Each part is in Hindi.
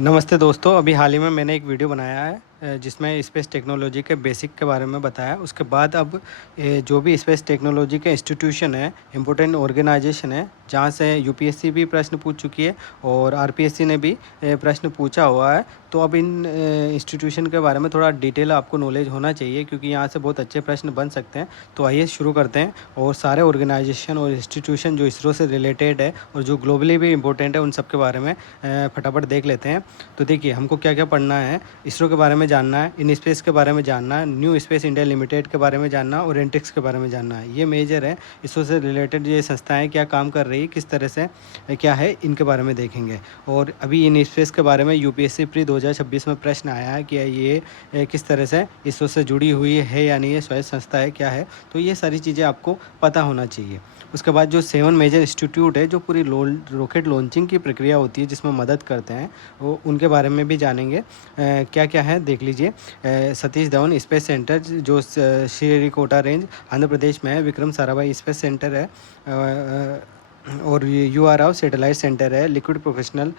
नमस्ते दोस्तों, अभी हाल ही में मैंने एक वीडियो बनाया है जिसमें स्पेस टेक्नोलॉजी के बेसिक के बारे में बताया। उसके बाद अब जो भी स्पेस टेक्नोलॉजी के इंस्टीट्यूशन है, इम्पोर्टेंट ऑर्गेनाइजेशन है, जहाँ से यूपीएससी भी प्रश्न पूछ चुकी है और आरपीएससी ने भी प्रश्न पूछा हुआ है। तो अब इन इंस्टीट्यूशन के बारे में थोड़ा डिटेल आपको नॉलेज होना चाहिए, क्योंकि यहाँ से बहुत अच्छे प्रश्न बन सकते हैं। तो आइए शुरू करते हैं और सारे ऑर्गेनाइजेशन और इंस्टीट्यूशन जो इसरो से रिलेटेड है और जो ग्लोबली भी इम्पोर्टेंट है, उन सब के बारे में फटाफट देख लेते हैं। तो देखिए, हमको क्या क्या पढ़ना है। इसरो के बारे में जानना है, इन स्पेस के बारे में जानना है, न्यू स्पेस इंडिया लिमिटेड के बारे में जानना और एंटिक्स के बारे में जानना है। ये मेजर है, इसरो से रिलेटेड ये संस्थाएं क्या काम कर रही है, किस तरह से क्या है, इनके बारे में देखेंगे। और अभी इन स्पेस के बारे में यूपीएससी प्री 2026 में प्रश्न आया है कि ये किस तरह से इसरो से जुड़ी हुई है या नहीं, ये स्वायत्त संस्था है, क्या है। तो ये सारी चीज़ें आपको पता होना चाहिए। उसके बाद जो 7 मेजर इंस्टीट्यूट है, जो पूरी रॉकेट लॉन्चिंग की प्रक्रिया होती है, जिसमें मदद करते हैं, वो उनके बारे में भी जानेंगे। क्या क्या है देख लीजिए। सतीश धवन स्पेस सेंटर, जो श्रीहरिकोटा रेंज आंध्र प्रदेश में है। विक्रम साराभाई स्पेस सेंटर है। और U R Rao satellite centre है। लिक्विड प्रोफेशनल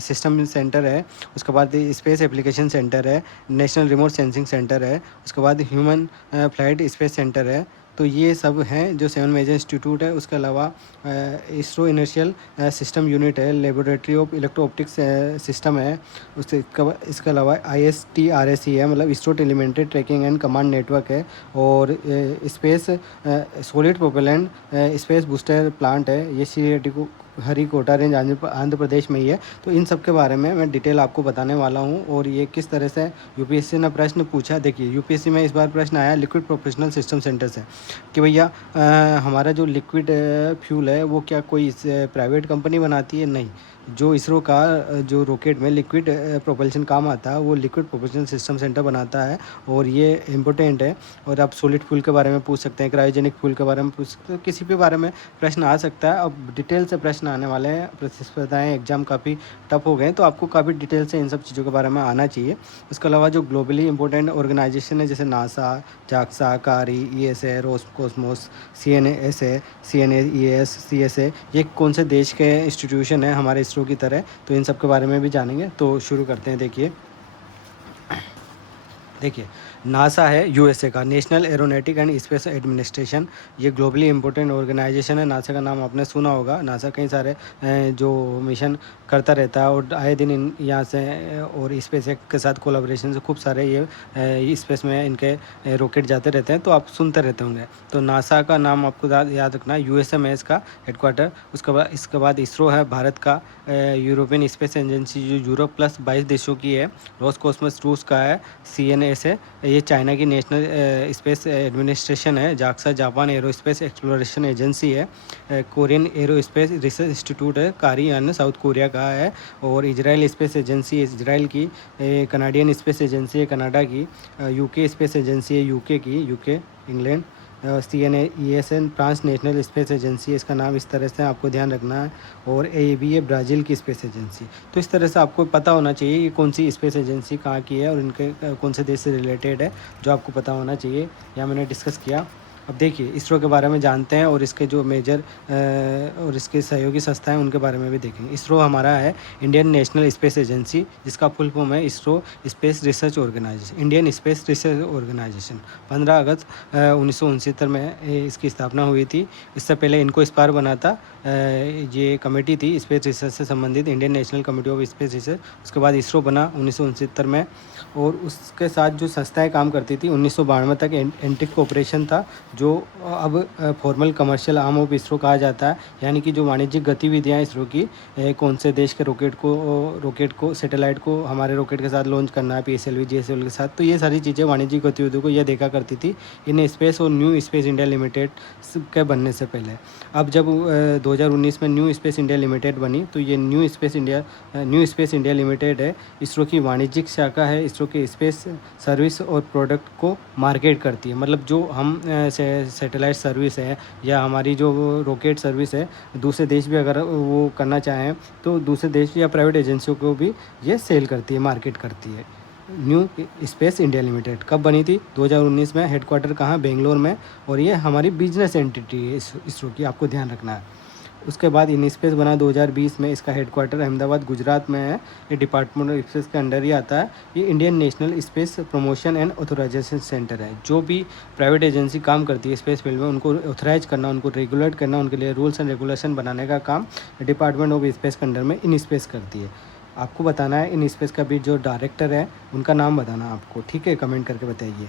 सिस्टम सेंटर है। उसके बाद स्पेस एप्लीकेशन सेंटर है। नेशनल रिमोट सेंसिंग सेंटर है। उसके बाद ह्यूमन फ्लाइट स्पेस सेंटर है। तो ये सब हैं जो 7 मेजर इंस्टीट्यूट है। उसके अलावा इसरो इनर्शियल सिस्टम यूनिट है। Laboratory of electro optics system है। इसके अलावा ISTRAC है, मतलब ISRO telemetry tracking and command network है। और space solid propellant space booster plant है। ये हरिकोटा रेंज आंध्र प्रदेश में ही है। तो इन सब के बारे में मैं डिटेल आपको बताने वाला हूँ और ये किस तरह से यूपीएससी ने प्रश्न पूछा। देखिए, यूपीएससी में इस बार प्रश्न आया लिक्विड प्रोफेशनल सिस्टम सेंटर से कि भैया हमारा जो लिक्विड फ्यूल है, वो क्या कोई प्राइवेट कंपनी बनाती है? नहीं। जो इसरो का जो रॉकेट में लिक्विड प्रोपल्शन काम आता है, वो लिक्विड प्रोपल्शन सिस्टम सेंटर बनाता है। और ये इम्पोर्टेंट है। और आप सॉलिड फ्यूल के बारे में पूछ सकते हैं, क्रायोजेनिक फ्यूल के बारे में पूछ सकते हैं, किसी भी बारे में प्रश्न आ सकता है। अब डिटेल से प्रश्न आने वाले हैं। प्रतिस्पर्धाएँ एग्जाम काफ़ी टफ हो गए हैं, तो आपको काफ़ी डिटेल से इन सब चीज़ों के बारे में आना चाहिए। उसके अलावा जो ग्लोबली इंपॉर्टेंट ऑर्गेनाइजेशन है, जैसे नासा, जाक्सा, कारी, ESA, Roscosmos, CNSA, CNES, CSA, ये कौन से देश के इंस्टीट्यूशन है हमारे इसरो की तरह। तो इन सब के बारे में भी जानेंगे। तो शुरू करते हैं। देखिए, नासा है यूएसए का, national aeronautic and space administration. ये ग्लोबली इंपॉर्टेंट ऑर्गेनाइजेशन है। नासा का नाम आपने सुना होगा। नासा कई सारे जो मिशन करता रहता है और आए दिन यहाँ से और स्पेस एक्स के साथ कोलाब्रेशन से खूब सारे ये स्पेस में इनके रॉकेट जाते रहते हैं। तो आप सुनते रहते होंगे। तो नासा का नाम आपको याद रखना है। यूएसए में इसका हेडक्वार्टर। इसके बाद इसरो है भारत का। यूरोपियन स्पेस एजेंसी जो यूरोप प्लस 22 देशों की है। रोसकॉस्मोस रूस का है। CNS है, ये चाइना की नेशनल स्पेस एडमिनिस्ट्रेशन है। JAXA Japan aerospace exploration agency है। कोरियन एरोस्पेस रिसर्च इंस्टीट्यूट है, कारियान साउथ कोरिया का है। और इजराइल स्पेस एजेंसी इजराइल की। कनाडियन स्पेस एजेंसी है कनाडा की। यूके स्पेस एजेंसी है यूके की, UK England. CNESN France national space agency है, इसका नाम इस तरह से आपको ध्यान रखना है। और ABA है ब्राज़ील की स्पेस एजेंसी। तो इस तरह से आपको पता होना चाहिए कि कौन सी स्पेस एजेंसी कहाँ की है और इनके कौन से देश से रिलेटेड है, जो आपको पता होना चाहिए। यहाँ मैंने डिस्कस किया। अब देखिए, इसरो के बारे में जानते हैं और इसके जो मेजर और इसके सहयोगी संस्थाएं, उनके बारे में भी देखेंगे। इसरो हमारा है इंडियन नेशनल स्पेस एजेंसी, जिसका फुल फॉर्म है ISRO space research organisation, Indian space research organisation. 15 अगस्त 1969 में इसकी स्थापना हुई थी। इससे पहले इनको इस बार बना था। ये कमेटी थी स्पेस रिसर्च से संबंधित, Indian national committee of space research. उसके बाद इसरो बना 1969 में। और उसके साथ जो संस्थाएं काम करती थी, 1992 तक एंटिक कोऑपरेशन था, जो अब formal commercial arm of ISRO कहा जाता है। यानी कि जो वाणिज्यिक गतिविधियां इसरो की, कौन से देश के रॉकेट को सैटेलाइट को हमारे रॉकेट के साथ लॉन्च करना है, PSLV GSLV के साथ। तो ये सारी चीज़ें वाणिज्यिक गतिविधियों को यह देखा करती थी इन स्पेस और न्यू स्पेस इंडिया लिमिटेड के बनने से पहले। अब जब 2019 में न्यू स्पेस इंडिया लिमिटेड बनी, तो ये न्यू स्पेस इंडिया लिमिटेड है, इसरो की वाणिज्यिक शाखा है। इसरो के स्पेस सर्विस और प्रोडक्ट को मार्केट करती है। मतलब जो हम सैटेलाइट सर्विस है या हमारी जो रॉकेट सर्विस है, दूसरे देश भी अगर वो करना चाहें, तो दूसरे देश या प्राइवेट एजेंसियों को भी ये सेल करती है, मार्केट करती है। न्यू स्पेस इंडिया लिमिटेड कब बनी थी? 2019 में। हेडक्वार्टर कहाँ? बेंगलोर में। और ये हमारी बिजनेस एंटिटी है इसरो की, आपको ध्यान रखना है। उसके बाद इन स्पेस बना 2020 में। इसका हेडक्वार्टर अहमदाबाद गुजरात में है। ये डिपार्टमेंट ऑफ स्पेस के अंडर ही आता है। ये Indian national space promotion and authorisation centre है। जो भी प्राइवेट एजेंसी काम करती है स्पेस फील्ड में, उनको ऑथराइज करना, उनको रेगुलेट करना, उनके लिए रूल्स एंड रेगुलेशन बनाने का काम डिपार्टमेंट ऑफ स्पेस के अंडर में इन स्पेस करती है। आपको बताना है इन स्पेस का भी जो डायरेक्टर है उनका नाम बताना आपको, ठीक है, कमेंट करके बताइए।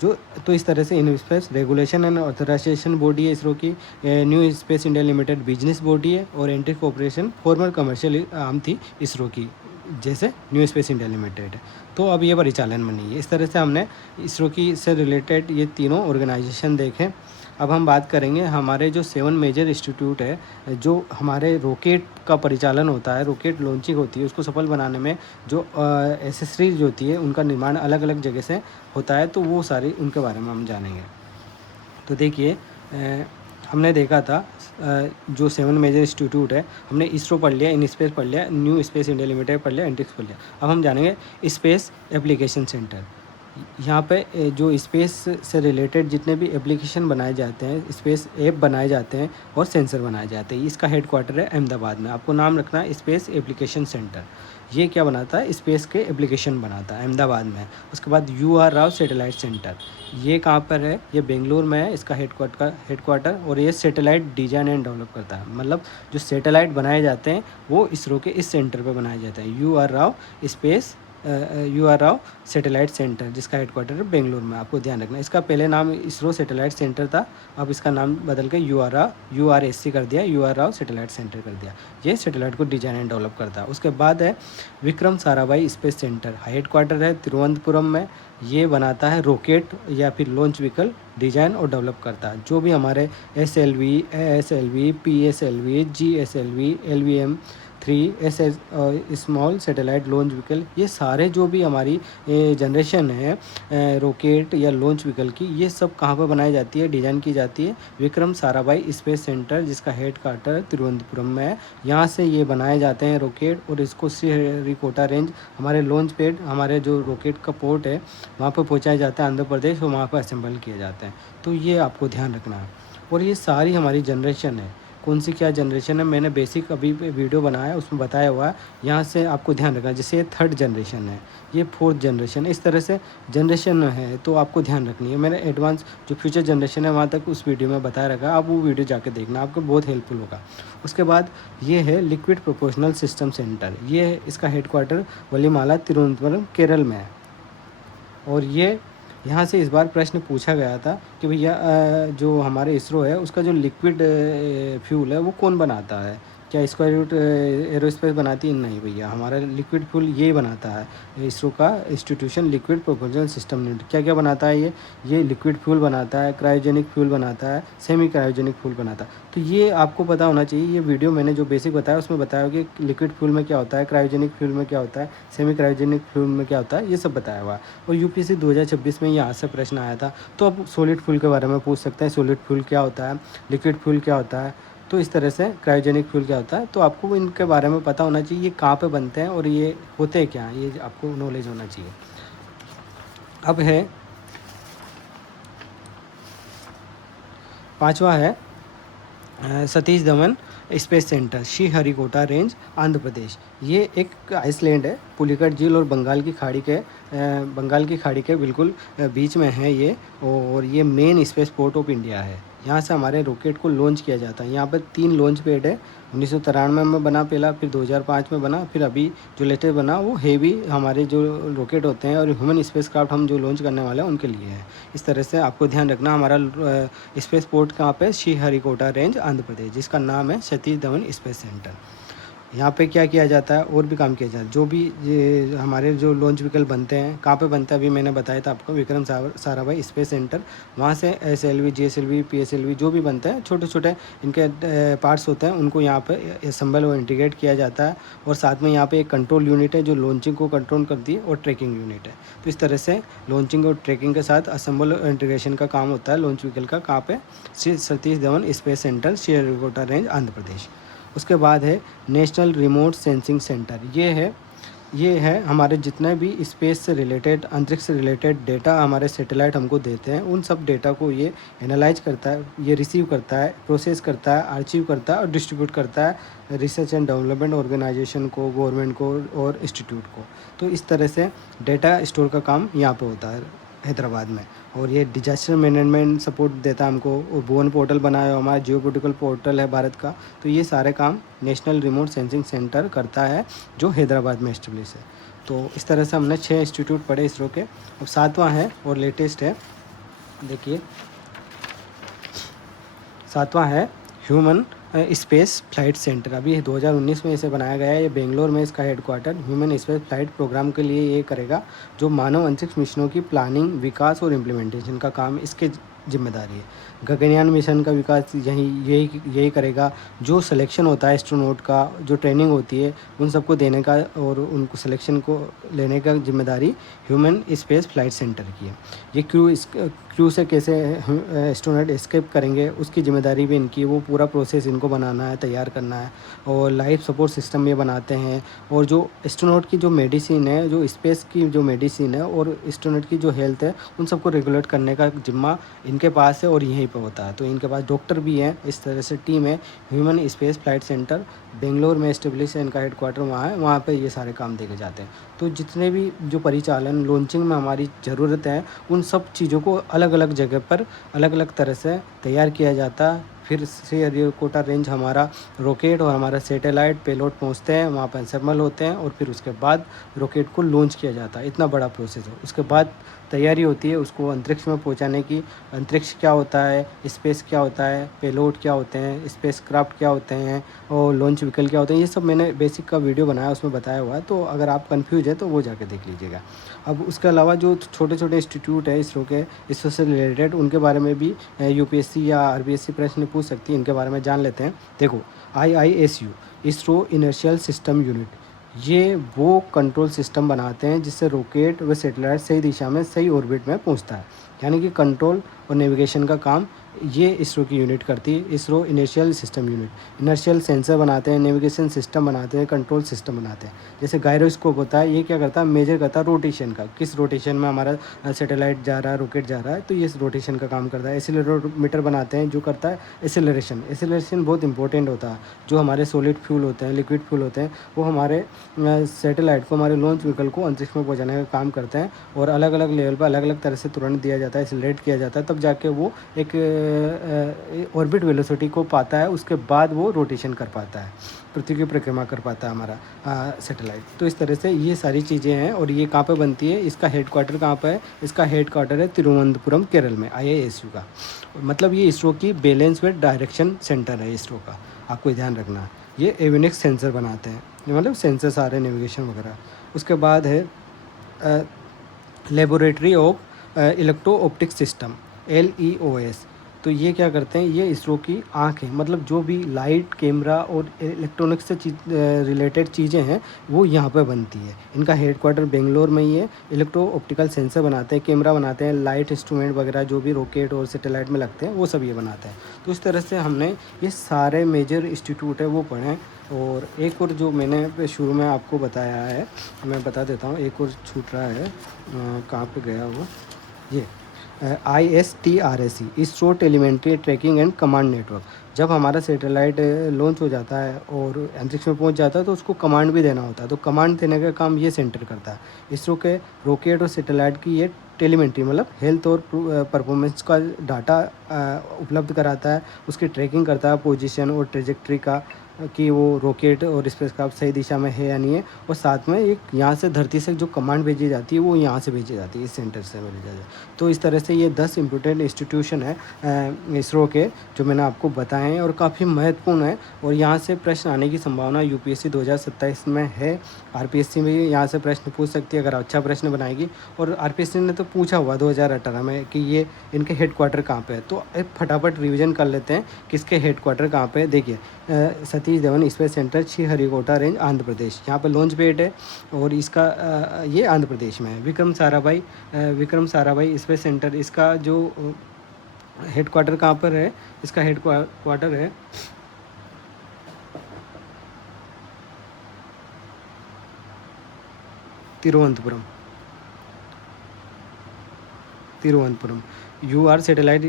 जो तो इस तरह से इन space regulation and authorisation body है इसरो की। New space India limited business body है और anti cooperation formal commercial arm थी इसरो की, जैसे न्यू स्पेस इंडिया लिमिटेड। तो अब ये परिचालन में नहीं है। इस तरह से हमने इसरो की से रिलेटेड ये तीनों ऑर्गेनाइजेशन देखे। अब हम बात करेंगे हमारे जो 7 मेजर इंस्टीट्यूट है, जो हमारे रॉकेट का परिचालन होता है, रॉकेट लॉन्चिंग होती है, उसको सफल बनाने में जो एसेसरीज होती है उनका निर्माण अलग अलग जगह से होता है, तो वो सारी उनके बारे में हम जानेंगे। तो देखिए हमने देखा था जो 7 मेजर इंस्टीट्यूट है, हमने इसरो पढ़ लिया, इन स्पेस पढ़ लिया, न्यू स्पेस इंडिया लिमिटेड पढ़ लिया, एंटिक्स पढ़ लिया। अब हम जानेंगे स्पेस एप्लीकेशन सेंटर। यहाँ पे जो स्पेस से रिलेटेड जितने भी एप्लीकेशन बनाए जाते हैं, स्पेस ऐप बनाए जाते हैं और सेंसर बनाए जाते हैं, इसका हेडक्वार्टर है अहमदाबाद में। आपको नाम रखना है स्पेस एप्लीकेशन सेंटर। ये क्या बनाता है? स्पेस के एप्लीकेशन बनाता है, अहमदाबाद में। उसके बाद UR राव सैटेलाइट सेंटर, ये कहाँ पर है? ये बेंगलुरु में है, इसका हेडक्वार्टर। और ये सैटेलाइट डिजाइन एंड डेवलप करता है, मतलब जो सैटेलाइट बनाए जाते हैं वो इसरो के इस सेंटर पर बनाए जाते हैं, UR Rao space UR Rao satellite centre, जिसका हेडक्वार्टर है बेंगलुरु में। आपको ध्यान रखना, इसका पहले नाम इसरो सैटेलाइट सेंटर था, अब इसका नाम बदल के URSC कर दिया, UR राव सैटेलाइट सेंटर कर दिया। ये सैटेलाइट को डिजाइन एंड डेवलप करता है। उसके बाद है Vikram Sarabhai space centre, headquarter है तिरुवनंतपुरम में। ये बनाता है रॉकेट या फिर लॉन्च व्हीकल डिजाइन और डेवलप करता है। जो भी हमारे SLV, ASLV, PSLV, GSLV, LVM-3 small satellite launch vehicle, ये सारे जो भी हमारी जनरेशन है रॉकेट या लॉन्च व्हीकल की, ये सब कहाँ पर बनाई जाती है, डिज़ाइन की जाती है? विक्रम साराभाई स्पेस सेंटर, जिसका हेडक्वार्टर तिरुवनंतपुरम में है। यहाँ से ये बनाए जाते हैं रॉकेट, और इसको श्रीहरिकोटा रेंज, हमारे लॉन्च पैड, हमारे जो रॉकेट का पोर्ट है वहाँ पर पहुँचाया जाता है आंध्र प्रदेश, और वहाँ पर असेंबल किए जाते हैं। तो ये आपको ध्यान रखना है। और ये सारी हमारी जनरेशन है, कौन सी क्या जनरेशन है, मैंने बेसिक अभी वीडियो बनाया है, उसमें बताया हुआ है। यहाँ से आपको ध्यान रखना, जैसे ये 3rd जनरेशन है, ये 4th जनरेशन है, इस तरह से जनरेशन है, तो आपको ध्यान रखनी है। मैंने एडवांस जो फ्यूचर जनरेशन है वहाँ तक उस वीडियो में बताया रखा, आप वो वीडियो जाके देखना, आपको बहुत हेल्पफुल होगा। उसके बाद ये है लिक्विड प्रोपोर्शनल सिस्टम सेंटर, ये है, इसका हेडक्वार्टर वलीमाला तिरुवनंतपुरम केरल में है। और ये यहाँ से इस बार प्रश्न पूछा गया था कि भैया जो हमारे इसरो है उसका जो लिक्विड फ्यूल है वो कौन बनाता है? क्या स्क्वायर एरोस्पेस बनाती है? नहीं भैया, हमारा लिक्विड फ्यूल ये बनाता है इसरो का institution liquid proportional system unit. क्या क्या बनाता है ये लिक्विड फ्यूल बनाता है, क्रायोजेनिक फ्यूल बनाता है, सेमी क्रायोजेनिक फ्यूल बनाता है। तो ये आपको पता होना चाहिए। ये वीडियो मैंने जो बेसिक बताया उसमें बताया कि लिक्विड फ्यूल में क्या होता है, क्रायोजेनिक फ्यूल में क्या होता है, सेमी क्रायोजेनिक फ्यूल में क्या होता है, ये सब बताया हुआ है। और UPSC 2026 में यहाँ से प्रश्न आया था। तो अब सॉलिड फ्यूल के बारे में पूछ सकते हैं, सॉलिड फ्यूल क्या होता है, लिक्विड फ्यूल क्या होता है, तो इस तरह से क्रायोजेनिक फ्यूल क्या होता है। तो आपको इनके बारे में पता होना चाहिए, ये कहाँ पे बनते हैं और ये होते क्या हैं, ये आपको नॉलेज होना चाहिए। अब है 5वां है Satish Dhawan space centre, Sriharikota range, Andhra Pradesh. ये एक आइसलैंड है, पुलिकट झील और बंगाल की खाड़ी के बिल्कुल बीच में है ये, और ये main space port of India है। यहाँ से हमारे रॉकेट को लॉन्च किया जाता है। यहाँ पर 3 लॉन्च पैड है, 1993 में बना पहला, फिर 2005 में बना, फिर अभी जो लेटेस्ट बना वो हेवी हमारे जो रॉकेट होते हैं और ह्यूमन स्पेस क्राफ्ट हम जो लॉन्च करने वाले हैं उनके लिए है। इस तरह से आपको ध्यान रखना, हमारा स्पेस पोर्ट कहाँ पे? श्रीहरिकोटा रेंज, आंध्र प्रदेश, जिसका नाम है सतीश धवन स्पेस सेंटर। यहाँ पे क्या किया जाता है, और भी काम किया जाता है। जो भी ये हमारे जो लॉन्च व्हीकल बनते हैं, कहाँ पे बनता है अभी मैंने बताया था आपको, विक्रम साराभाई स्पेस सेंटर। वहाँ से SLV, GSLV, PSLV जो भी बनते हैं, छोटे छोटे इनके पार्ट्स होते हैं, उनको यहाँ पे असेंबल और इंटीग्रेट किया जाता है। और साथ में यहाँ पे एक कंट्रोल यूनिट है जो लॉन्चिंग को कंट्रोल करती है, और ट्रैकिंग यूनिट है। तो इस तरह से लॉन्चिंग और ट्रैकिंग के साथ असेंबल और इंटीग्रेशन का काम होता है लॉन्च व्हीकल का। कहाँ पे? Shri Satish Dhawan space centre, Sriharikota range, Andhra Pradesh. उसके बाद है नेशनल रिमोट सेंसिंग सेंटर, ये है ये है हमारे जितने भी स्पेस से रिलेटेड, अंतरिक्ष से रिलेटेड डेटा हमारे सैटेलाइट हमको देते हैं, उन सब डेटा को ये एनालाइज करता है, ये रिसीव करता है, प्रोसेस करता है, आर्चीव करता है और डिस्ट्रीब्यूट करता है रिसर्च एंड डेवलपमेंट ऑर्गेनाइजेशन को, गवर्नमेंट को और इंस्टीट्यूट को। तो इस तरह से डेटा स्टोर का काम यहाँ पे होता है हैदराबाद में। और ये डिजास्टर मैनेजमेंट सपोर्ट देता है हमको, और भुवन पोर्टल बनाया है, हमारा जियो पोर्टिकल पोर्टल है भारत का। तो ये सारे काम नेशनल रिमोट सेंसिंग सेंटर करता है जो हैदराबाद में एस्टेब्लिश है। तो इस तरह से हमने 6 इंस्टीट्यूट पढ़े इसरो के। अब 7वां है और लेटेस्ट है, देखिए 7वां है ह्यूमन स्पेस फ्लाइट सेंटर। अभी 2019 में इसे बनाया गया है, ये बेंगलोर में इसका headquarter human space flight programme के लिए ये करेगा, जो मानव अंतरिक्ष मिशनों की प्लानिंग, विकास और इम्प्लीमेंटेशन का काम इसके जिम्मेदारी है। गगनयान मिशन का विकास यही करेगा। जो सिलेक्शन होता है एस्ट्रोनॉट का, जो ट्रेनिंग होती है उन सबको देने का और उनको सिलेक्शन को लेने का जिम्मेदारी ह्यूमन स्पेस फ्लाइट सेंटर की है। ये क्रू से कैसे एस्ट्रोनॉट एस्केप करेंगे उसकी जिम्मेदारी भी इनकी, वो पूरा प्रोसेस इनको बनाना है, तैयार करना है। और लाइफ सपोर्ट सिस्टम ये बनाते हैं। और जो एस्ट्रोनॉट की जो मेडिसिन है, जो स्पेस की जो मेडिसिन है और एस्ट्रोनॉट की जो हेल्थ है, उन सबको रेगुलेट करने का जिम्मा इनके पास है और यहीं पे होता है। तो इनके पास डॉक्टर भी हैं। इस तरह से टीम है। Human space flight centre Bangalore में एस्टेब्लिश है, इनका हेडक्वार्टर वहाँ है, वहाँ पे ये सारे काम देखे जाते हैं। तो जितने भी जो परिचालन लॉन्चिंग में हमारी ज़रूरत है, उन सब चीज़ों को अलग अलग जगह पर अलग अलग तरह से तैयार किया जाता है। फिर श्रीहरिकोटा रेंज हमारा रॉकेट और हमारा सैटेलाइट पेलोड पहुंचते हैं, वहाँ पर असेंबल होते हैं और फिर उसके बाद रॉकेट को लॉन्च किया जाता है। इतना बड़ा प्रोसेस है। उसके बाद तैयारी होती है उसको अंतरिक्ष में पहुंचाने की। अंतरिक्ष क्या होता है, स्पेस क्या होता है, पेलोड क्या होते हैं, स्पेस क्राफ्ट क्या होते हैं और लॉन्च व्हीकल क्या होते हैं, ये सब मैंने बेसिक का वीडियो बनाया, उसमें बताया हुआ है। तो अगर आप कंफ्यूज है तो वो जाके देख लीजिएगा। अब उसके अलावा जो छोटे छोटे इंस्टीट्यूट है इसरो के, इसरो से रिलेटेड, उनके बारे में भी यूपीएससी या आरपीएससी प्रश्न पूछ सकती है। इनके बारे में जान लेते हैं। देखो, IISU ISRO inertial system unit, ये वो कंट्रोल सिस्टम बनाते हैं जिससे रॉकेट व सैटेलाइट सही दिशा में सही ऑर्बिट में पहुंचता है। यानी कि कंट्रोल और नेविगेशन का काम ये इसरो की यूनिट करती है। ISRO inertial system unit inertial sensor बनाते हैं, नेविगेशन सिस्टम बनाते हैं, कंट्रोल सिस्टम बनाते हैं। जैसे गायरोस्कोप होता है, ये क्या करता है, मेजर करता है रोटेशन का, किस रोटेशन में हमारा सैटेलाइट जा रहा है, रॉकेट जा रहा है, तो ये इस रोटेशन का काम करता है। एक्सीलरोमीटर बनाते हैं जो करता है एक्सीलरेशन। एक्सीलरेशन बहुत इंपॉर्टेंट होता है। जो हमारे सॉलिड फ्यूल होते हैं, लिक्विड फ्यूल होते हैं, वो हमारे सैटेलाइट को, हमारे लॉन्च व्हीकल को अंतरिक्ष में पहुँचाने का काम करते हैं। और अलग अलग लेवल पर अलग अलग तरह से तुरंत दिया जाता है, एक्सीलरेट किया जाता है, तब जाके वो एक ऑर्बिट वेलोसिटी को पाता है। उसके बाद वो रोटेशन कर पाता है, पृथ्वी की परिक्रमा कर पाता है हमारा सैटेलाइट। तो इस तरह से ये सारी चीज़ें हैं। और ये कहाँ पे बनती है, इसका हेडक्वार्टर कहाँ पे है, इसका हेडक्वार्टर है तिरुवनंतपुरम केरल में, IISU का। मतलब ये इसरो की बैलेंस विद डायरेक्शन सेंटर है इसरो का, आपको ध्यान रखना है। ये एविनिक्स सेंसर बनाते हैं, मतलब सेंसर सारे नेविगेशन वगैरह। उसके बाद है laboratory of electro optic system, LEOS। तो ये क्या करते हैं, ये इसरो की आँख है। मतलब जो भी लाइट, कैमरा और इलेक्ट्रॉनिक्स से रिलेटेड चीज़ें हैं वो यहाँ पे बनती है। इनका हेडक्वार्टर बेंगलोर में ही है। इलेक्ट्रो ऑप्टिकल सेंसर बनाते हैं, कैमरा बनाते हैं, लाइट इंस्ट्रूमेंट वगैरह जो भी रॉकेट और सैटेलाइट में लगते हैं वो सब ये बनाते हैं। तो इस तरह से हमने ये सारे मेजर इंस्टीट्यूट है वो पढ़े हैं। और एक और जो मैंने शुरू में आपको बताया है, मैं बता देता हूँ, एक और छूट रहा है, कहाँ पे गया वो, ये ISTRAC, ISRO telemetry tracking and command network. जब हमारा सैटेलाइट लॉन्च हो जाता है और अंतरिक्ष में पहुंच जाता है तो उसको कमांड भी देना होता है। तो कमांड देने का काम ये सेंटर करता है। इसरो के रॉकेट और सैटेलाइट की ये टेलीमेट्री, मतलब हेल्थ और परफॉर्मेंस का डाटा उपलब्ध कराता है, उसकी ट्रैकिंग करता है, पोजीशन और ट्रेजेक्ट्री का, कि वो रॉकेट और स्पेसक्राफ्ट सही दिशा में है या नहीं है। और साथ में एक यहाँ से धरती से जो कमांड भेजी जाती है वो यहाँ से भेजी जाती है, इस सेंटर से भेजी जाती है। तो इस तरह से ये 10 इम्पोर्टेंट इंस्टीट्यूशन है इसरो के, जो मैंने आपको बताए हैं और काफ़ी महत्वपूर्ण है। और यहाँ से प्रश्न आने की संभावना UPSC 2027 में है। RPSC में यहाँ से प्रश्न पूछ सकती है अगर अच्छा प्रश्न बनाएगी। और RPSC ने तो पूछा हुआ 2018 में कि ये इनके हेडक्वार्टर कहाँ पे है। तो एक फटाफट रिवीजन कर लेते हैं किसके हेडक्वार्टर कहाँ पे है। देखिए, Satish Dhawan space centre, Sriharikota range, Andhra Pradesh, यहाँ पर लॉन्च पैड है। और इसका ये आंध्र प्रदेश में है। विक्रम साराभाई स्पेस सेंटर, इसका जो हेडक्वार्टर कहाँ पर है, इसका हेडक्वार्टर है Thiruvananthapuram. Thiruvananthapuram. UR satellite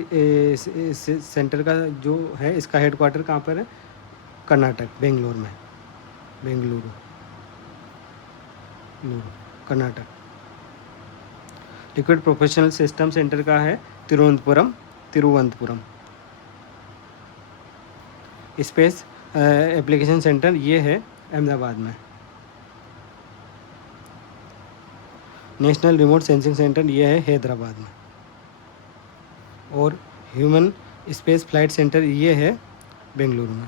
centre का जो है, इसका हेडक्वार्टर कहाँ पर है? कर्नाटक, बेंगलोर में। Bengaluru, Karnataka. Liquid professional system centre का है Thiruvananthapuram, Thiruvananthapuram. Space application centre ये है अहमदाबाद में। नेशनल रिमोट सेंसिंग सेंटर ये है हैदराबाद में। और ह्यूमन स्पेस फ्लाइट सेंटर ये है बेंगलुरु में।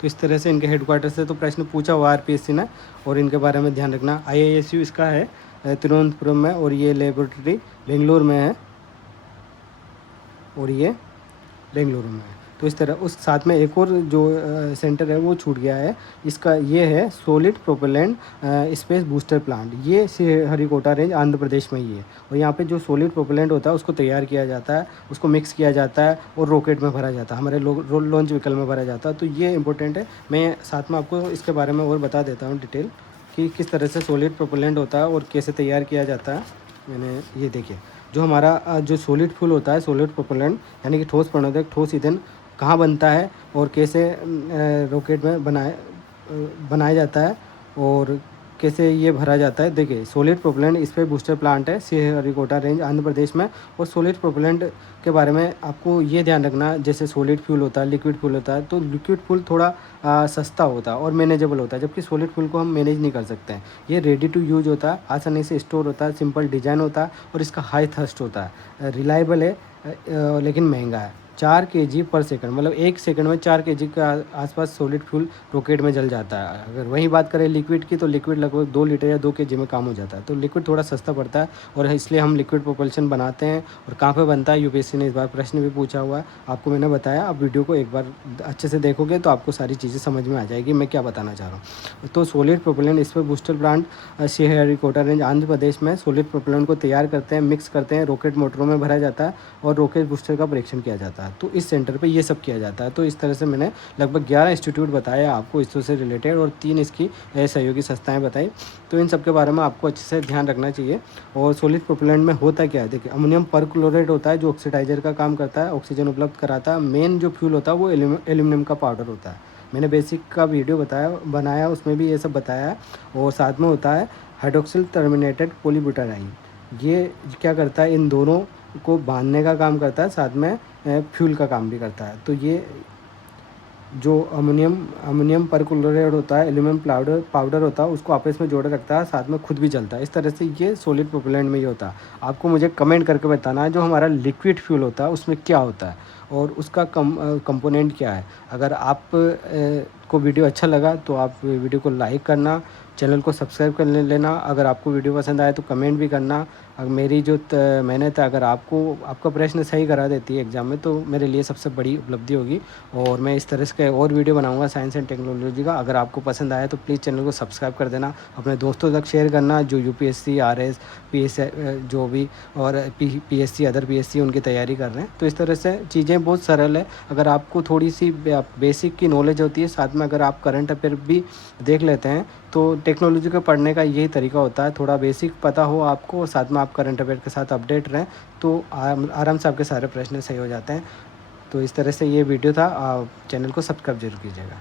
तो इस तरह से इनके हेडक्वार्टर से तो प्रश्न पूछा हुआ आरपीएससी ने, और इनके बारे में ध्यान रखना। आईआईएसयू इसका है तिरुवनंतपुरम में, और ये लेबोरेटरी बेंगलुरु में है, और ये बेंगलुरु में है। तो इस तरह उस साथ में एक और जो सेंटर है वो छूट गया है, इसका ये है solid propellant space booster plant. ये श्रीहरिकोटा रेंज आंध्र प्रदेश में ही है। और यहाँ पे जो सॉलिड प्रोपेलेंट होता है उसको तैयार किया जाता है, उसको मिक्स किया जाता है और रॉकेट में भरा जाता है, हमारे लॉन्च व्हीकल में भरा जाता है। तो ये इंपॉर्टेंट है। मैं साथ में आपको इसके बारे में और बता देता हूँ डिटेल कि किस तरह से सॉलिड प्रोपेलेंट होता है और कैसे तैयार किया जाता है। मैंने ये देखिए, जो हमारा जो सॉलिड फ्यूल होता है, सॉलिड प्रोपेलेंट यानी कि ठोस प्रणोदक, ठोस ईंधन कहाँ बनता है और कैसे रॉकेट में बनाया जाता है और कैसे ये भरा जाता है। देखिए, सॉलिड प्रोपेलेंट इस पर बूस्टर प्लांट है श्रीहरिकोटा रेंज आंध्र प्रदेश में। और सॉलिड प्रोपेलेंट के बारे में आपको ये ध्यान रखना, जैसे सॉलिड फ्यूल होता है, लिक्विड फ्यूल होता है, तो लिक्विड फ्यूल थोड़ा सस्ता होता है और मैनेजेबल होता है, जबकि सॉलिड फ्यूल को हम मैनेज नहीं कर सकते हैं। ये रेडी टू यूज होता है, आसानी से स्टोर होता है, सिंपल डिजाइन होता है और इसका हाई थर्स्ट होता है, रिलायबल है लेकिन महंगा है। 4 kg पर सेकंड, मतलब 1 सेकंड में 4 kg के आसपास सॉलिड फ्यूल रॉकेट में जल जाता है। अगर वहीं बात करें लिक्विड की, तो लिक्विड लगभग 2 लीटर या 2 kg में काम हो जाता है। तो लिक्विड थोड़ा सस्ता पड़ता है और इसलिए हम लिक्विड प्रोपल्शन बनाते हैं। और कहाँ पे बनता है, यूपीएससी ने इस बार प्रश्न भी पूछा हुआ है, आपको मैंने बताया। आप वीडियो को एक बार अच्छे से देखोगे तो आपको सारी चीज़ें समझ में आ जाएगी मैं क्या बताना चाह रहा हूँ। तो सॉलिड प्रोपेलेंट इस पर booster plant Sriharikota range Andhra Pradesh में सॉलिड प्रोपेलेंट को तैयार करते हैं, मिक्स करते हैं, रॉकेट मोटरों में भरा जाता है और रॉकेट बूस्टर का परीक्षण किया जाता है। तो इस सेंटर पे ये सब किया जाता है। तो इस तरह से मैंने लगभग 11 इंस्टीट्यूट बताया आपको इससे से रिलेटेड, और 3 इसकी सहयोगी संस्थाएं बताई। तो इन सब के बारे में आपको अच्छे से ध्यान रखना चाहिए। और सॉलिड प्रोपेलेंट में होता क्या है, देखिए, अमोनियम परक्लोराइड होता है जो ऑक्सीडाइजर का काम करता है, ऑक्सीजन उपलब्ध कराता है। मेन जो फ्यूल होता है वो एल्यूमिनियम का पाउडर होता है। मैंने बेसिक का वीडियो बनाया, उसमें भी ये सब बताया है। और साथ में होता है हाइड्रोक्सिल टर्मिनेटेड पॉलीब्यूटाडाइन। ये क्या करता है, इन दोनों को बांधने का काम करता है, साथ में फ्यूल का काम भी करता है। तो ये जो अमोनियम परक्लोराइड होता है, एल्यूमिनियम पाउडर होता है, उसको आपस में जोड़े रखता है, साथ में खुद भी जलता है। इस तरह से ये सॉलिड प्रोपेलेंट में ही होता है। आपको मुझे कमेंट करके बताना है जो हमारा लिक्विड फ्यूल होता है उसमें क्या होता है और उसका कंपोनेंट क्या है। अगर आप को वीडियो अच्छा लगा तो आप वीडियो को लाइक करना, चैनल को सब्सक्राइब कर लेना। अगर आपको वीडियो पसंद आए तो कमेंट भी करना। अगर मेरी जो मेहनत है, अगर आपका प्रश्न सही करा देती है एग्ज़ाम में, तो मेरे लिए सबसे बड़ी उपलब्धि होगी। और मैं इस तरह से और वीडियो बनाऊंगा साइंस एंड टेक्नोलॉजी का। अगर आपको पसंद आया तो प्लीज़ चैनल को सब्सक्राइब कर देना, अपने दोस्तों तक शेयर करना जो यूपीएससी, आरएस, पीएस जो भी, और पीएससी, अदर पीएससी उनकी तैयारी कर रहे हैं। तो इस तरह से चीज़ें बहुत सरल है। अगर आपको थोड़ी सी बेसिक की नॉलेज होती है, साथ में अगर आप करंट अफेयर भी देख लेते हैं, तो टेक्नोलॉजी को पढ़ने का यही तरीका होता है। थोड़ा बेसिक पता हो आपको और साथ में आप करंट अफेयर के साथ अपडेट रहें, तो आराम से आपके सारे प्रश्न सही हो जाते हैं। तो इस तरह से ये वीडियो था। चैनल को सब्सक्राइब जरूर कीजिएगा।